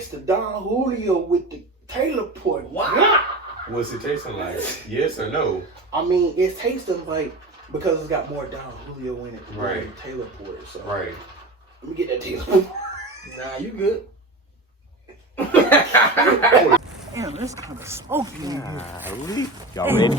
mix the Don Julio with the Taylor Port. Wow. What's it tasting like? Yes or no? I mean, it's tasting like, because it's got more Don Julio in it right. than Taylor Port. So right. Let me get that Taylor Port. Nah, you good. Damn, that's kind of smoky in here. Y'all ready?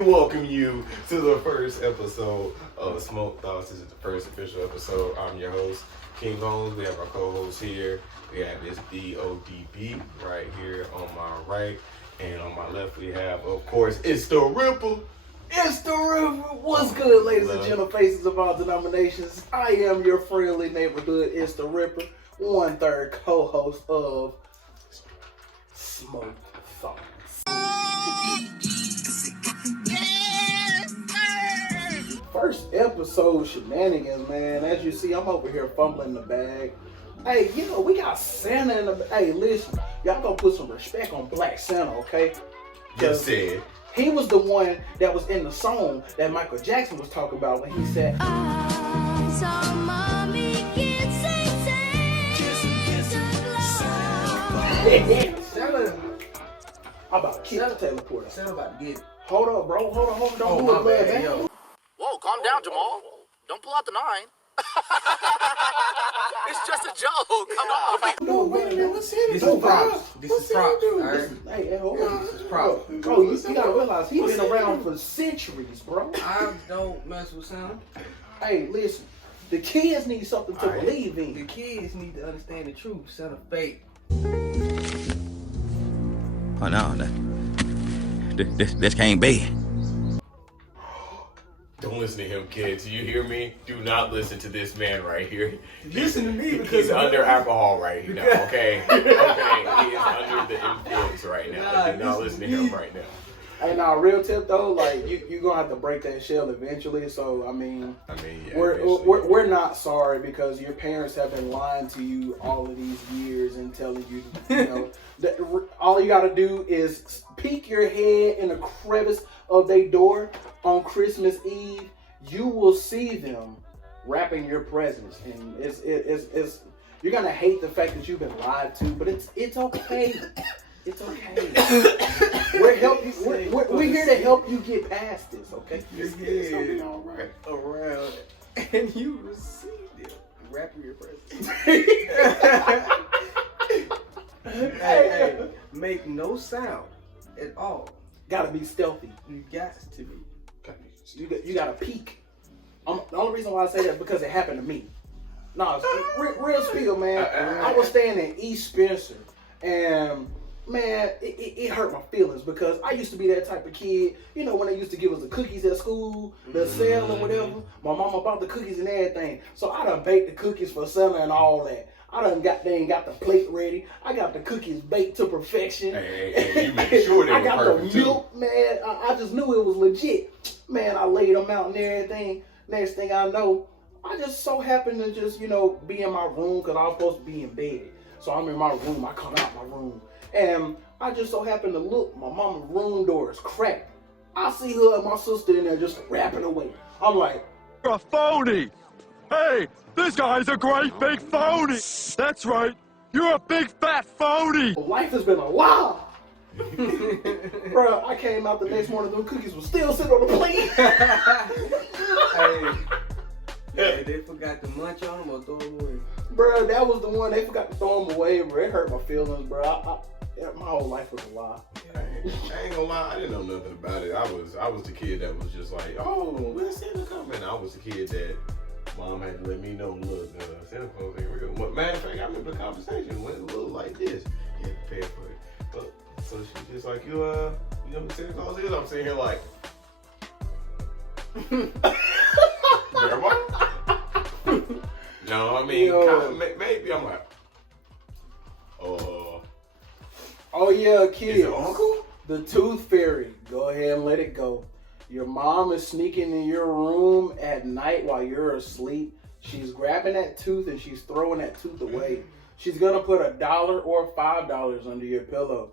Welcome you to the first episode of Smoke Thoughts. This is the first official episode. I'm your host, King Holmes. We have our co-host here. We have this DODB right here on my right. And on my left, we have, of course, it's the Ripper. It's the Ripper. What's good, ladies and gentle faces of all denominations? I am your friendly neighborhood, It's the Ripper, 1/3 co-host of Smoke Thoughts. First episode shenanigans, man. As you see, I'm over here fumbling the bag. Hey, you know, we got Santa in the bag. Hey, listen, y'all gonna put some respect on Black Santa, okay? Just said. He was the one that was in the song that Michael Jackson was talking about when he said, I saw mommy kissing Santa. I'm about to kick the Taylor Porter. Santa about to get it. Hold up, bro. Hold on. Don't do it, man. Yo. Whoa, calm down, Jamal. Don't pull out the 9. It's just a joke. Come on. No, wait a minute. What's in This it? is props. This is props. Alright. Hey, hold on. This is props. Bro, you gotta realize he's been around for centuries, bro. I don't mess with Santa. Hey, listen. The kids need something to believe in. The kids need to understand the truth. Santa fake. Oh no, this can't be. Don't listen to him, kids. You hear me? Do not listen to this man right here. Listen to me because he's under alcohol right now, okay? Okay, he is under the influence right now. Do not listen to him right now. Hey, now, real tip though, like you're gonna have to break that shell eventually. So I mean, yeah, we're not sorry because your parents have been lying to you all of these years and telling you, you know, that all you gotta do is peek your head in the crevice of their door on Christmas Eve. You will see them wrapping your presents, and it's you're gonna hate the fact that you've been lied to, but it's okay. It's okay. We're here to help you get past this, okay? It's gonna be all right. Around, and you received it. Wrapping your presents. hey, make no sound at all. Gotta be stealthy. You got to be. You gotta peek. The only reason why I say that is because it happened to me. No, real spiel, man. I was staying in East Spencer, and man, it hurt my feelings because I used to be that type of kid. You know, when they used to give us the cookies at school, the sale or whatever. My mama bought the cookies and everything. So I done baked the cookies for Santa and all that. I done got the plate ready. I got the cookies baked to perfection. Hey, you made sure they I were got perfect the milk, man. I just knew it was legit. Man, I laid them out and everything. Next thing I know, I just so happened to just, you know, be in my room because I was supposed to be in bed. So I'm in my room. I come out my room. And I just so happened to look. My mama's room door is cracked. I see her and my sister in there just rapping away. I'm like, you're a phony. Hey, this guy's a great big phony. That's right. You're a big fat phony. Life has been a lie. Bruh, I came out the next morning, those cookies were still sitting on the plate. Hey, they forgot to munch on them or throw them away. Bruh, that was the one, they forgot to throw them away, bro. It hurt my feelings, bro. My whole life was a lie. I ain't gonna lie, I didn't know nothing about it. I was the kid that was just like, oh, when's Santa coming? I was the kid that Mom had to let me know, look, Santa Claus ain't real. Matter of fact, I remember the conversation went a little like this. You had to pay for it. But, so she's just like, you know what Santa Claus is? I'm sitting here like, Grandma? No, I mean, maybe I'm like, oh yeah, kids. Is it uncle? The tooth fairy. Go ahead and let it go. Your mom is sneaking in your room at night while you're asleep, She's grabbing that tooth and she's throwing that tooth away. She's gonna put $1 or $5 under your pillow.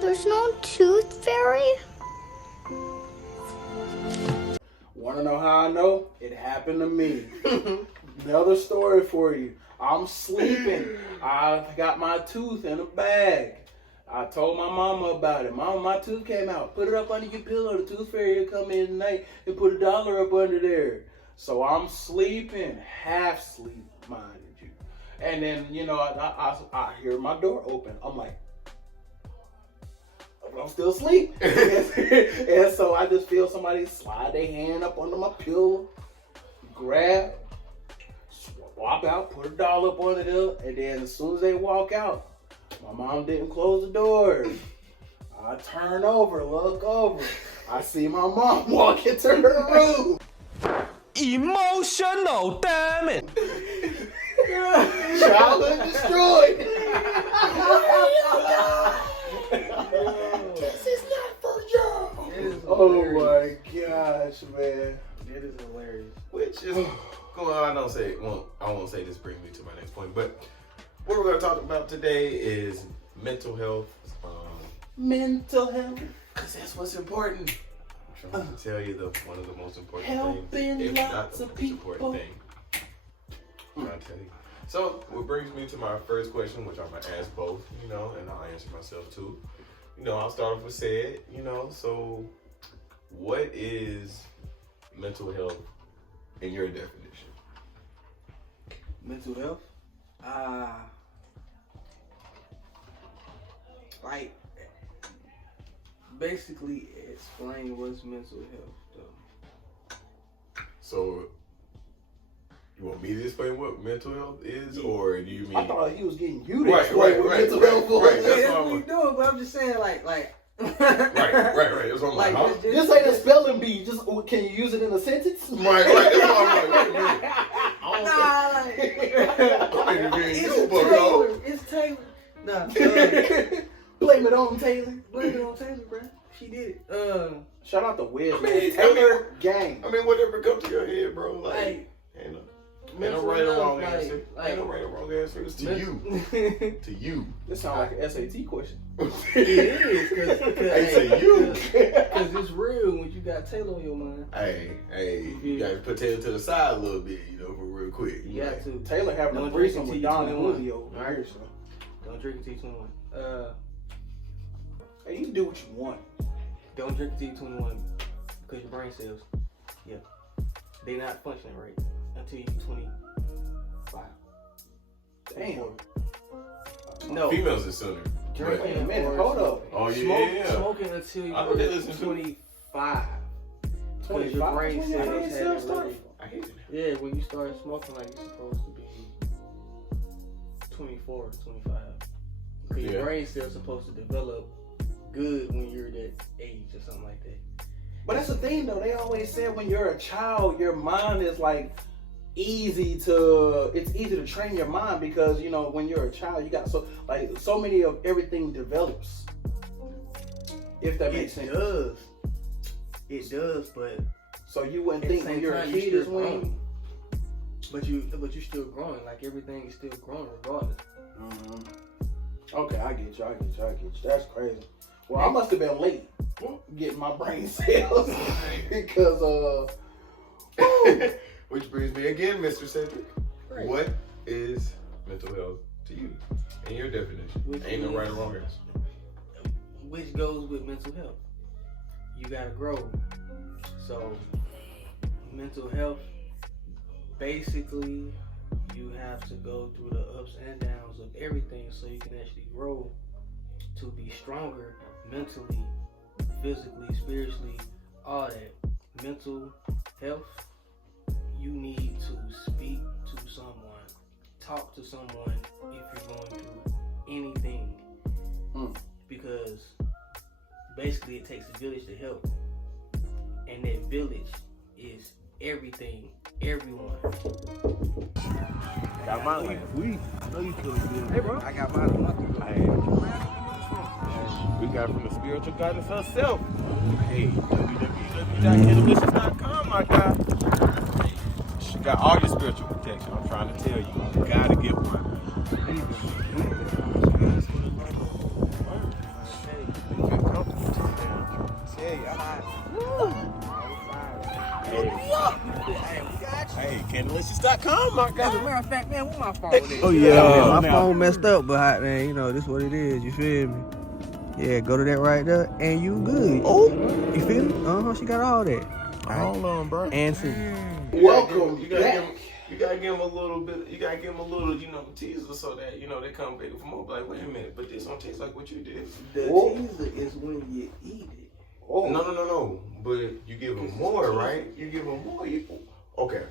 There's no tooth fairy? Wanna know how I know? It happened to me. Another story for you. I'm sleeping. I got my tooth in a bag. I told my mama about it. Mama, my tooth came out. Put it up under your pillow. The tooth fairy will come in tonight and put $1 up under there. So I'm sleeping, half sleep, mind you. And then, you know, I hear my door open. I'm like, I'm still asleep. And so I just feel somebody slide their hand up under my pillow, grab, swap out, put $1 up under there, and then as soon as they walk out, my mom didn't close the door. I turn over, look over. I see my mom walk into her room. Emotional, damn it! Childhood destroyed. This is not for you. Oh my gosh, man. That is hilarious. Which is, well, I won't say this brings me to my next point, but what we're going to talk about today is mental health. Mental health. Because that's what's important. I'm trying to tell you one of the most important Helping things, if not lots the of most people. important thing. I'm trying to tell you. So, what brings me to my first question, which I'm going to ask both, you know, and I'll answer myself too. You know, I'll start off with said, you know, so what is mental health in your definition? Mental health? Like, basically explain what's mental health, though. So, you want me to explain what mental health is, or do you mean? I thought he was getting you to Right, explain what mental health was. right. That's what we doing, but I'm just saying, like. Right. That's what I'm like, huh? This ain't a spelling bee. Just can you use it in a sentence? Right. That's what I'm like, wait a minute. It's Taylor. Nah. Blame it on Taylor. Blame it on Taylor, bro. She did it. Shout out to Wiz, I mean, man. Taylor gang. I mean, whatever comes to your head, bro. Like, ain't no right or wrong answer. Ain't no right or wrong answer. It's to you. To you. This sounds like an SAT question. It is, because you. Because it's real when you got Taylor on your mind. Hey, you gotta put Taylor to the side a little bit, you know, for real quick. You got to. Taylor having a threesome with Don and Julio. All right, so don't drink a T21. Hey, you can do what you want. Don't drink a T21 because your brain cells, they're not functioning right until you're 25. Damn. No. Females is sooner. Drinking Wait a minute, hold up. Oh, yeah. Smoking until I know they you're listen to 25. Because your brain cells haven't really. I hate it. Yeah, when you start smoking, like you're supposed to be 24 or 25. Because your brain cells supposed to develop good when you're that age or something like that. But that's the thing, though. They always said when you're a child, your mind is like it's easy to train your mind because, you know, when you're a child, you got so many of everything develops. If that makes sense. It does, but so you wouldn't think when you're a kid is when. But you're still growing. Like everything is still growing regardless. Okay, I get you. That's crazy. Well, I must have been late getting my brain cells because Which brings me again, Mr. Cedric. Right. What is mental health to you? In your definition. Ain't no right or wrong answer. Which goes with mental health. You gotta grow. So mental health, basically you have to go through the ups and downs of everything so you can actually grow to be stronger mentally, physically, spiritually, all that. Mental health, you need to speak to someone, talk to someone if you're going through anything. Because basically it takes a village to help. And that village is everything, everyone. Got mine. Sweet. I know you feel good. Hey, bro. I got mine a month ago. We got it from the spiritual goddess herself. Hey, www.kiddelicious.com, my guy. got all your spiritual protection. I'm trying to tell you, you gotta get one. Hey, can't let you stop calm, my guy. As a matter of fact, man, what my phone is? Oh yeah, my now. phone messed up, but man, you know this what it is. You feel me? Yeah, go to that right there, and you good. Oh, you feel me? She got all that. Hold on, bro. Answer. Welcome You back. gotta give them a little bit. You gotta give them a little, teaser so that they come back for more. Like, wait a minute, but this don't taste like what you did. The Oh. teaser is when you eat it. Oh. No. But you give them more, right? You give them more. Okay.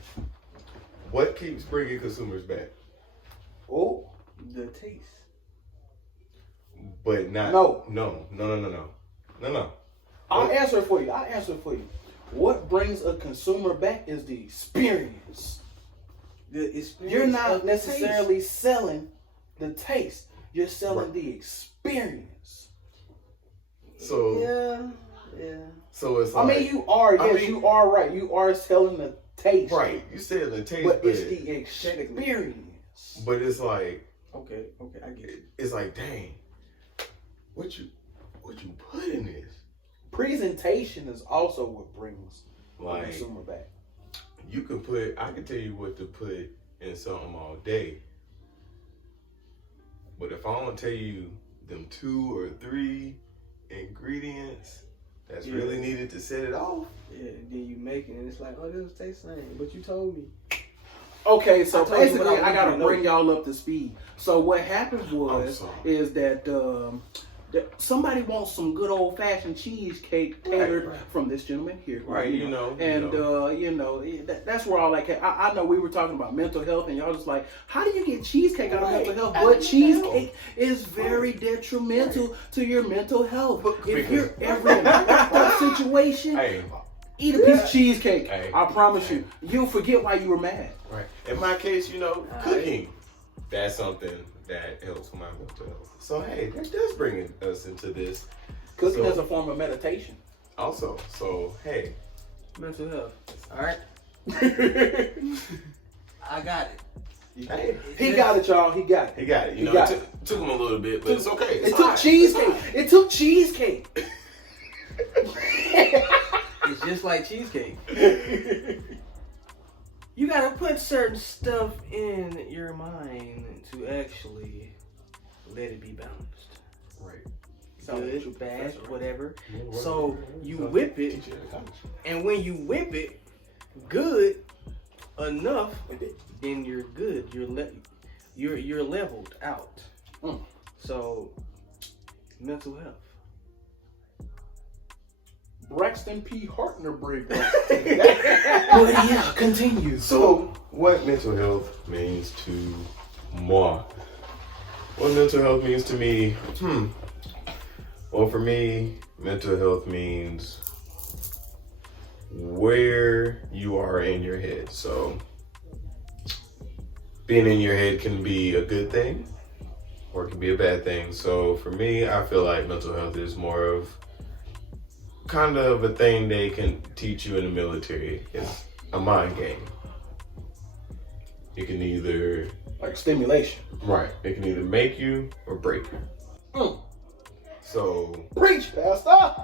What keeps bringing consumers back? Oh. The taste. But not. No. No. I'll answer it for you. What brings a consumer back is the experience. The experience. You're of not the necessarily taste. selling the taste. You're selling Right. the experience. So. Yeah. So it's I like. mean, you are. Yes, you are right. You are selling the taste. Right. You said the taste, But it's the experience. But it's like. Okay, I get it. It's like, dang. What you put in this? Presentation is also what brings the Like, consumer back. I can tell you what to put in something all day. But if I don't tell you them 2 or 3 ingredients that's really needed to set it off. Yeah, and then you make it, and it's like, oh, this tastes the same, but you told me. Okay, so I told you basically, what I I gotta wanted to bring know. y'all up to speed. So what happened was is that somebody wants some good old fashioned cheesecake tailored from this gentleman here, Right, that's where all that came. I know we were talking about mental health, and y'all just like, how do you get cheesecake out of mental health? But cheesecake is very detrimental to your mental health. If you're ever in that situation, eat a piece of cheesecake. I promise you, you'll forget why you were mad. Right. In my case, cooking. That's something that helps my mental health. So hey, that does bring us into this. Cooking is a form of meditation. Also, so hey. Mental health. All right. I got it. Hey. He got it, y'all. He got it. He got it. It took him a little bit, but it's okay. It took cheesecake. It took cheesecake. It's just like cheesecake. You gotta put certain stuff in your mind to actually let it be balanced. Right. Good, bad, whatever. So you whip it, and when you whip it good enough, then you're good. You're leveled out. So mental health. Braxton P. Hartner-Briggs. But yeah, continue. So, what mental health means to moi? What mental health means to me? Well, for me, mental health means where you are in your head. So, being in your head can be a good thing, or it can be a bad thing. So, for me, I feel like mental health is more of kind of a thing they can teach you in the military. It's a mind game. It can either like stimulation. Right. It can either make you or break you. So preach, Pastor.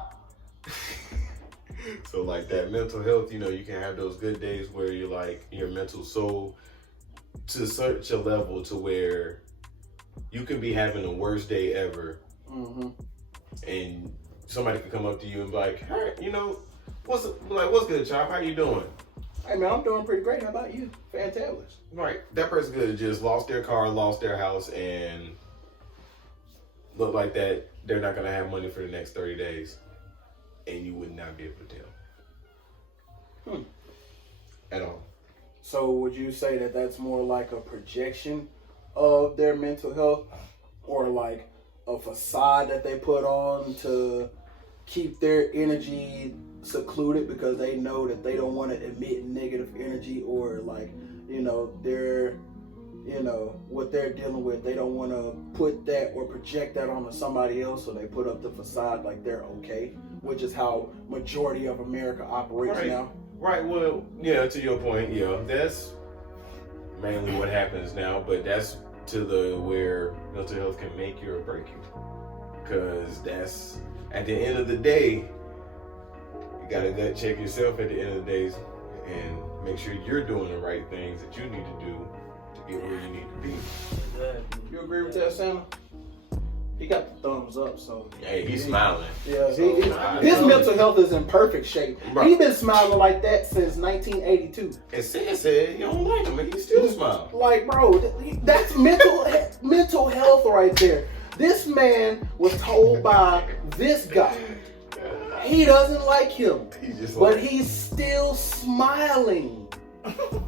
So like that mental health, you can have those good days where you're like your mental soul to such a level to where you can be having the worst day ever. And somebody could come up to you and be like, hey, what's good, Chop? How you doing? Hey man, I'm doing pretty great. How about you? Fantabulous. Right. That person could have just lost their car, lost their house, and look like that they're not gonna have money for the next 30 days. And you would not be able to tell. At all. So would you say that that's more like a projection of their mental health, or like a facade that they put on to keep their energy secluded because they know that they don't want to emit negative energy, or like, they're, what they're dealing with, they don't want to put that or project that onto somebody else, so they put up the facade like they're okay, which is how majority of America operates now. Right, well, yeah, to your point, yeah, that's mainly what happens now, but that's to the where mental health can make you or break you. Because that's, at the end of the day, you gotta gut check yourself at the end of the day and make sure you're doing the right things that you need to do to get where you need to be. You agree with that, Santa? He got the thumbs up, so. Hey, he's smiling. Yeah, his mental health is in perfect shape. Right. He's been smiling like that since 1982. And said you don't like him, and he still smiling. Like, bro, that's mental health right there. This man was told by this guy he doesn't like him, but he's still smiling.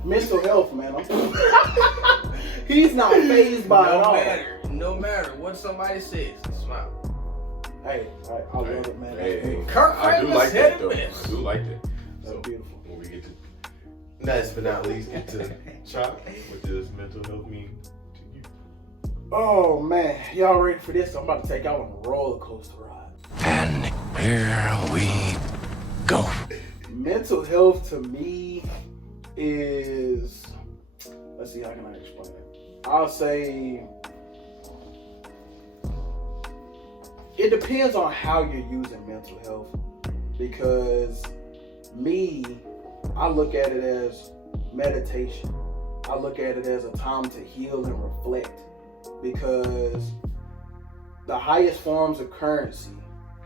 Mental health, man. He's not fazed by it all. No matter what somebody says, smile. Hey, I love it, man. Hey, Kirk I do Franklin like said that, it though. best. I do like that. That's So, beautiful. when we get to, last but not least, get to Chop, what does mental health mean to you? Oh man, y'all ready for this? I'm about to take y'all on a roller coaster ride. And here we go. Mental health to me is, let's see, how can I explain it? I'll say it depends on how you're using mental health, because I look at it as meditation. I look at it as a time to heal and reflect, because the highest forms of currency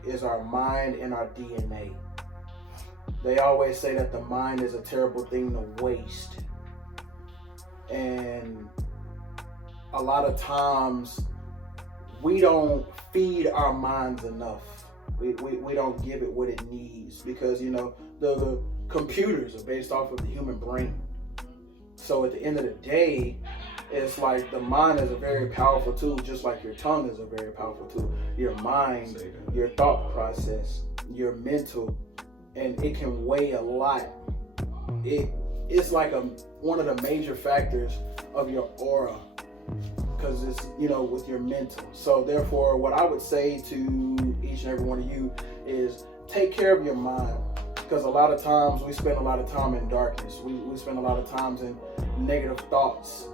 is our mind and our DNA. They always say that the mind is a terrible thing to waste. And a lot of times we don't feed our minds enough. We don't give it what it needs, because, you know, the computers are based off of the human brain. So at the end of the day, it's like the mind is a very powerful tool, just like your tongue is a very powerful tool. Your mind, your thought process, your mental, and it can weigh a lot. It's like one of the major factors of your aura, because it's, you know, with your mental. So therefore, what I would say to each and every one of you is take care of your mind, because a lot of times we spend a lot of time in darkness. We spend a lot of times in negative thoughts,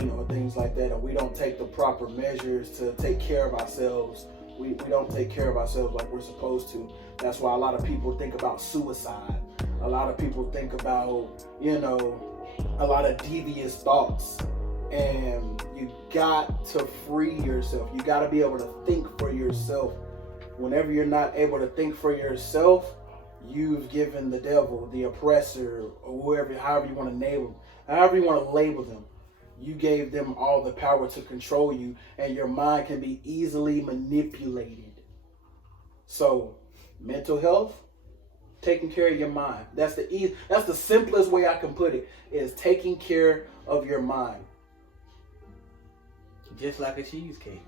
you know, things like that, and we don't take the proper measures to take care of ourselves. We don't take care of ourselves like we're supposed to. That's why a lot of people think about suicide. A lot of people think about, you know, a lot of devious thoughts. And you got to free yourself. You got to be able to think for yourself. Whenever you're not able to think for yourself, you've given the devil, the oppressor, or whoever, however you want to name them, however you want to label them, you gave them all the power to control you, and your mind can be easily manipulated. So, mental health, taking care of your mind. That's the simplest way I can put it, is taking care of your mind. Just like a cheesecake.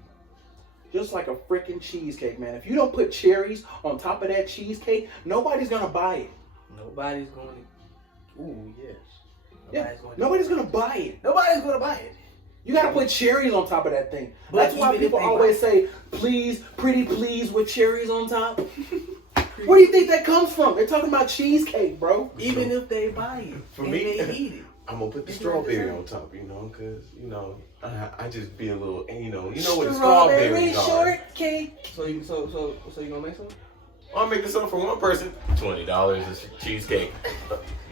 Just like a freaking cheesecake, man. If you don't put cherries on top of that cheesecake, nobody's gonna buy it. Nobody's going to. Ooh, yes. Nobody's gonna buy it. Nobody's going to buy it. You gotta put cherries on top of that thing. But that's why even people if they always say, please, pretty please, with cherries on top. Where do you think that comes from? They're talking about cheesecake, bro. Even if they buy it, For and me, they eat it. I'm gonna put the strawberry on top, you know, because, you know, I just be a little, you know what the strawberries are. Shortcake. So you gonna make some? I'm making something for one person. $20 is cheesecake.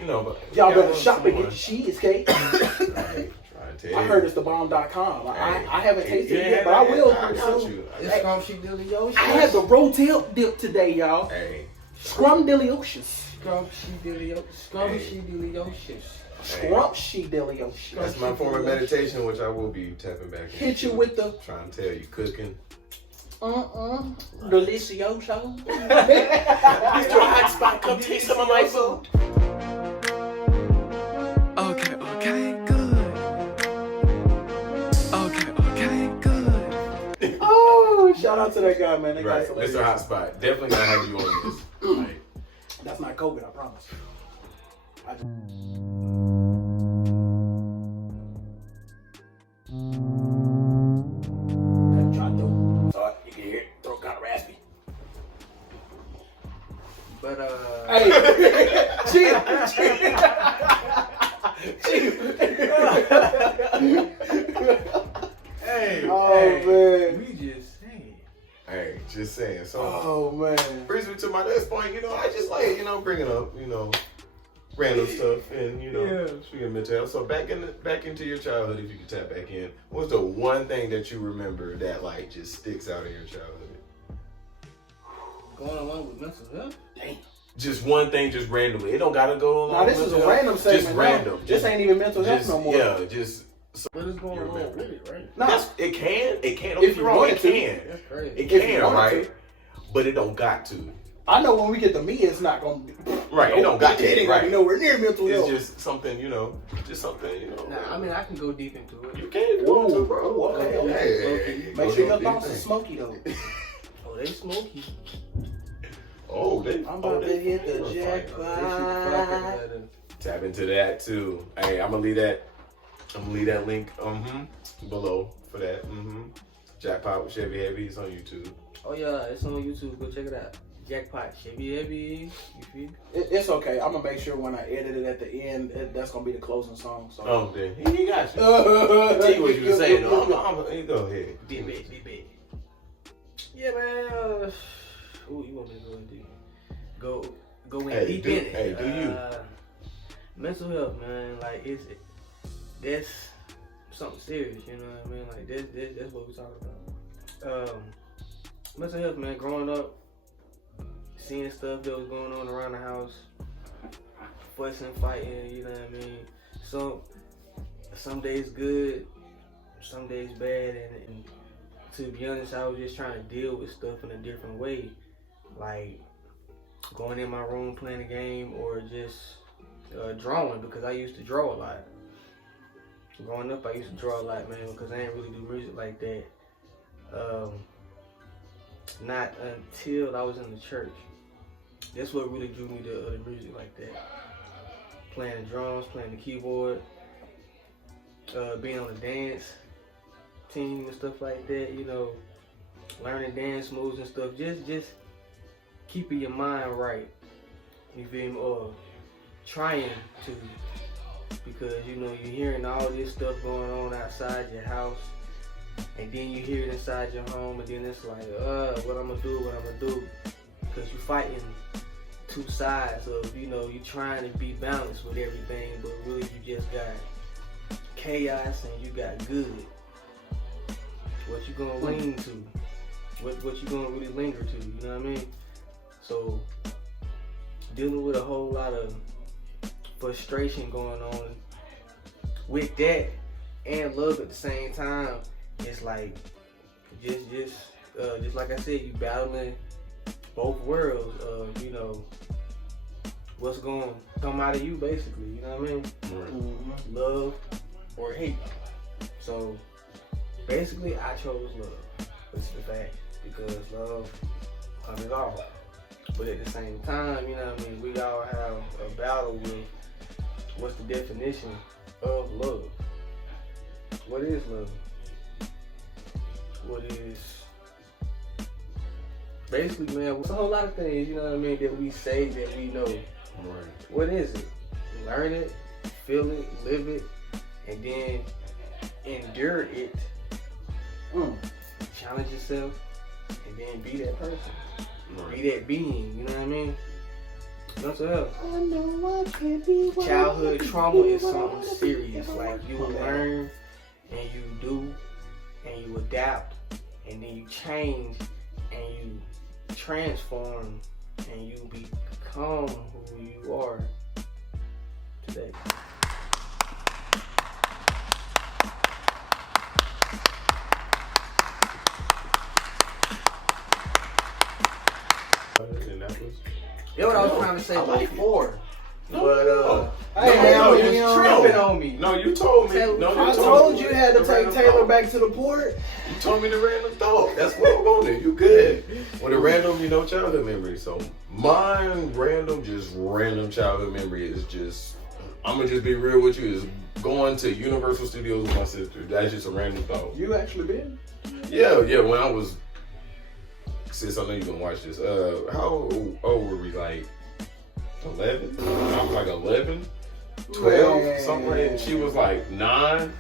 You know, but Y'all better shop and get cheesecake. I I heard it's thebomb.com. I haven't tasted it yet, but I will. It's scrumptious. I had the rotel dip today, y'all. Hey. Scrumdiddlyocious. Scrumptious. Scrumptious. That's my form of meditation, which I will be tapping back into. Hit you with the trying to tell you, cooking. Delicioso. Mr. Hotspot, come taste some of my food. Okay, good. Okay, good. Oh, shout out to that guy, man. That Right, guy's Mr. Hotspot. Definitely gonna have you on this. Like, that's not COVID, I promise. You can hear it. Throat kind of raspy. But Hey, chill. saying. So, Oh man. brings me to my next point. You know, I just like, you know, bringing up, you know, random stuff and, you know, speaking of mental health. So back into your childhood, if you could tap back in, what's the one thing that you remember that like just sticks out in your childhood? Going along with mental health? Damn. Just one thing, just randomly. It don't gotta go along. Now this is a random segment. Just random. This ain't even mental health no more. Yeah, just. What is going on with it, right? Nah, It can. Don't If get you me wrong, wanted it to. can. That's crazy. It If you can, wanted right? to. But it don't got to. I know when we get to me, it's not gonna be. Right, it don't got to. It ain't gonna be Right. nowhere near mental It's health. just something, you know, Nah, I mean, I can go deep into it. You can go into, Ooh, bro. okay. Hey, Make go sure your deep thoughts are in. smoky though. Oh, they smoky. Oh, they. I'm about to hit the They jackpot. should Tap into that too. Hey, I'm gonna leave that link below for that. Jackpot with Chevy Heavy. It's on YouTube. Oh yeah, it's on YouTube. Go check it out. Jackpot, Chevy Heavy. You feel? It's okay. I'm gonna make sure when I edit it at the end, that's gonna be the closing song. So. Oh, then he got you. I tell you what you were saying. Though. Go ahead. Deep it. Yeah, man. Ooh, you want me to go in deep? Go in Hey, deep do- in it. hey, do you? Mental health, man. Like, that's something serious. You know what I mean? Like, that's what we're talking about. Mental health, man. Growing up, seeing stuff that was going on around the house, fussing, fighting. You know what I mean? Some days good, some days bad, and to be honest, I was just trying to deal with stuff in a different way, like going in my room playing a game or just drawing, because I used to draw a lot. Growing up, I used to draw a lot, man, because I didn't really do music like that. Not until I was in the church. That's what really drew me to the music like that. Playing the drums, playing the keyboard, being on the dance team and stuff like that, you know, learning dance moves and stuff, just keeping your mind right, you feel me, or trying to, because, you know, you're hearing all this stuff going on outside your house, and then you hear it inside your home, and then it's like, what I'm gonna do, because you're fighting two sides of, you know, you're trying to be balanced with everything, but really you just got chaos and you got good. What you gonna lean to? What you gonna really linger to? You know what I mean? So dealing with a whole lot of frustration going on with that and love at the same time. It's like just like I said, you battling both worlds of, you know, what's going to come out of you, basically. You know what I mean? Right. Love or hate. So basically, I chose love. That's the fact, because love covers all. But at the same time, you know what I mean, we all have a battle with what's the definition of love. What is love? What is... Basically, man, it's a whole lot of things, you know what I mean, that we say that we know. Right. What is it? Learn it, feel it, live it, and then endure it. Challenge yourself, and then be that person. Right. Be that being, you know what I mean? Mental health. I know I can't be what Childhood I trauma be is what I something wanna be. serious. Like, you learn, and you do, and you adapt, and then you change, and you transform, and you become who you are today. That's what I was trying to say before. But Hey, man, no, you you know, tripping on me. No, you told me. No, you I told you had to the take random Taylor thought. back to the port. You told me the random thought. That's what I'm on it. You good. With a random, you know, childhood memory. So mine, random childhood memory is just, I'm going to just be real with you, is going to Universal Studios with my sister. That's just a random thought. You actually been? Yeah, when I was, sis, I know you're going to watch this. How old were we, like 11? I was like 11, 12, something like that. And she was like 9.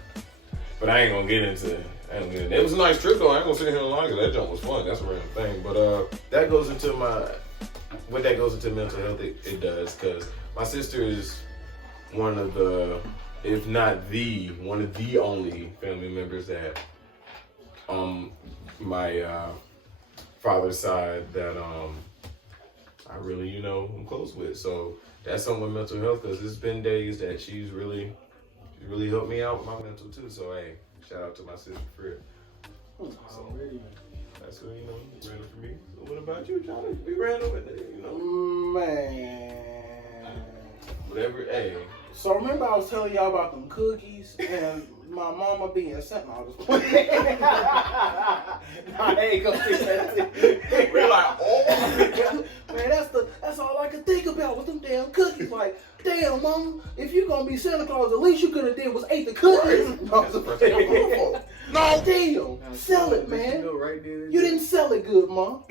But I ain't going to get into And it was a nice trip though. I ain't gonna sit here and lie, 'cause that jump was fun. That's a random thing. But that goes into when that goes into mental health, it does, because my sister is one of the, if not one of the only family members that my father's side that I really, I'm close with. So that's something with mental health, because there's been days that she's really helped me out with my mental too. So hey, shout out to my sister Fred. So, that's what, random for me. So what about you, Johnny? We random with it, Man. Whatever, hey. So remember I was telling y'all about them cookies and my mama being sent all this. I ain't gonna say that. We're like, oh. Man, that's all I could think about with them damn cookies. Like, damn, mama, if you gonna be Santa Claus, at least you could have did was ate the cookies. No, damn, sell it, man. You didn't sell it good, mom.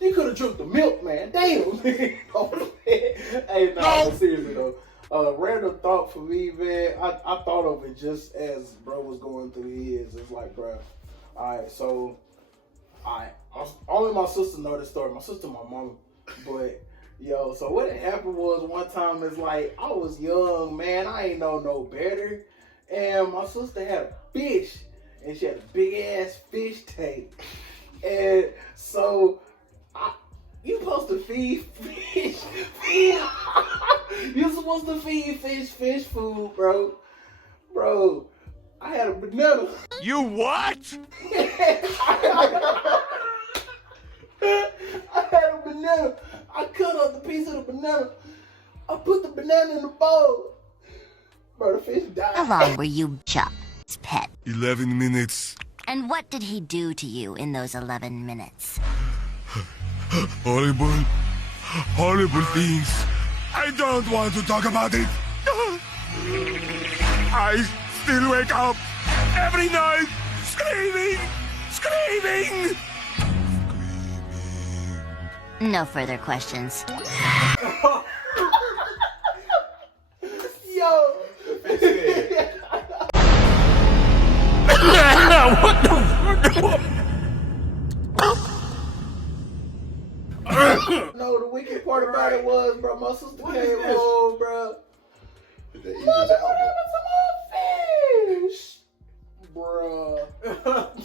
You could have drunk the milk, man. Damn. Hey, no, seriously though. Random thought for me, man. I thought of it just as bro was going through his. It's like, bro, alright, so only my sister know this story. My sister, my mama. But yo, so what had happened was one time it's like I was young, man. I ain't know no better. And my sister had a fish. And she had a big ass fish tank. And so you supposed to feed fish. You supposed to feed fish food, bro. Bro, I had a banana. You what? I had a banana. I cut up the piece of the banana. I put the banana in the bowl. Bro, the fish died. How long were you Chop's pet? 11 minutes. And what did he do to you in those 11 minutes? Horrible things. I don't want to talk about it. I still wake up every night screaming. No further questions. Yo. What the fuck? No, the wicked part about it was, bro, my sister came home, bro. Mama, what happened to my fish? Bruh.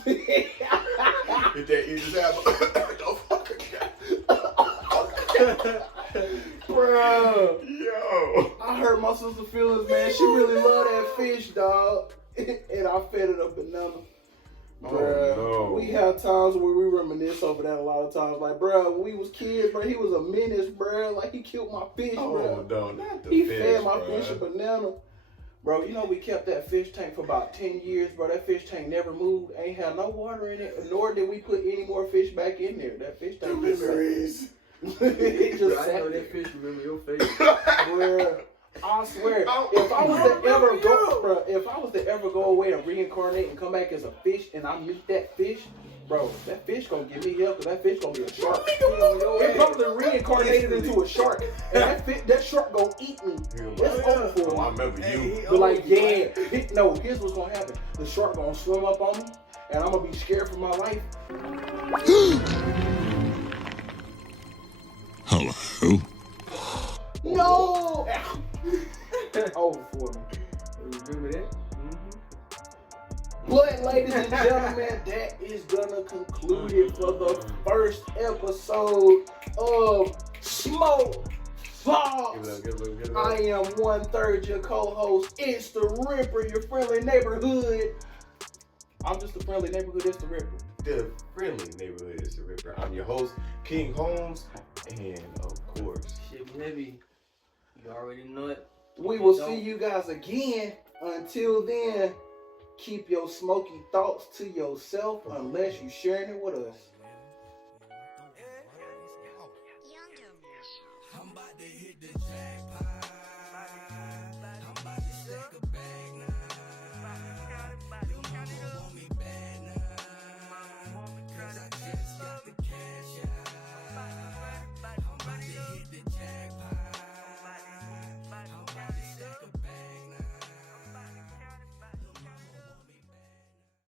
Hit that Idris Elba. Don't fucking Bruh. Yo. I hurt my sister's feelings, man. She really loved that fish, dog. And I fed it a banana. Bruh, no. We have times where we reminisce over that a lot of times. Like, bruh, when we was kids, bro, he was a menace, bruh. Like, he killed my fish, bruh. No, not the He fish, fed my bruh. fish a banana. Bro, we kept that fish tank for about 10 years, bro. That fish tank never moved. Ain't had no water in it, nor did we put any more fish back in there. That fish tank just memories. it just I sat know there. that fish remember your face. Bruh, I swear, if I was to ever go away and reincarnate and come back as a fish and I meet that fish, bro, that fish gonna give me hell because that fish gonna be a shark. It probably reincarnated into a shark, and that shark gonna eat me. It's over for Oh, I me. remember you. But like, yeah, no, here's what's gonna happen. The shark gonna swim up on me, and I'm gonna be scared for my life. Hello? No! Over for me. Remember that? But, ladies and gentlemen, that is gonna conclude it for the first episode of Smoke Thoughts. I am 1/3 your co-host. It's the Ripper, your friendly neighborhood. I'm just the friendly neighborhood. It's the Ripper. The friendly neighborhood is the Ripper. I'm your host, King Holmes, and of course, Shit be heavy. You already know it. We will see you guys again. Until then, keep your smoky thoughts to yourself unless you're sharing it with us.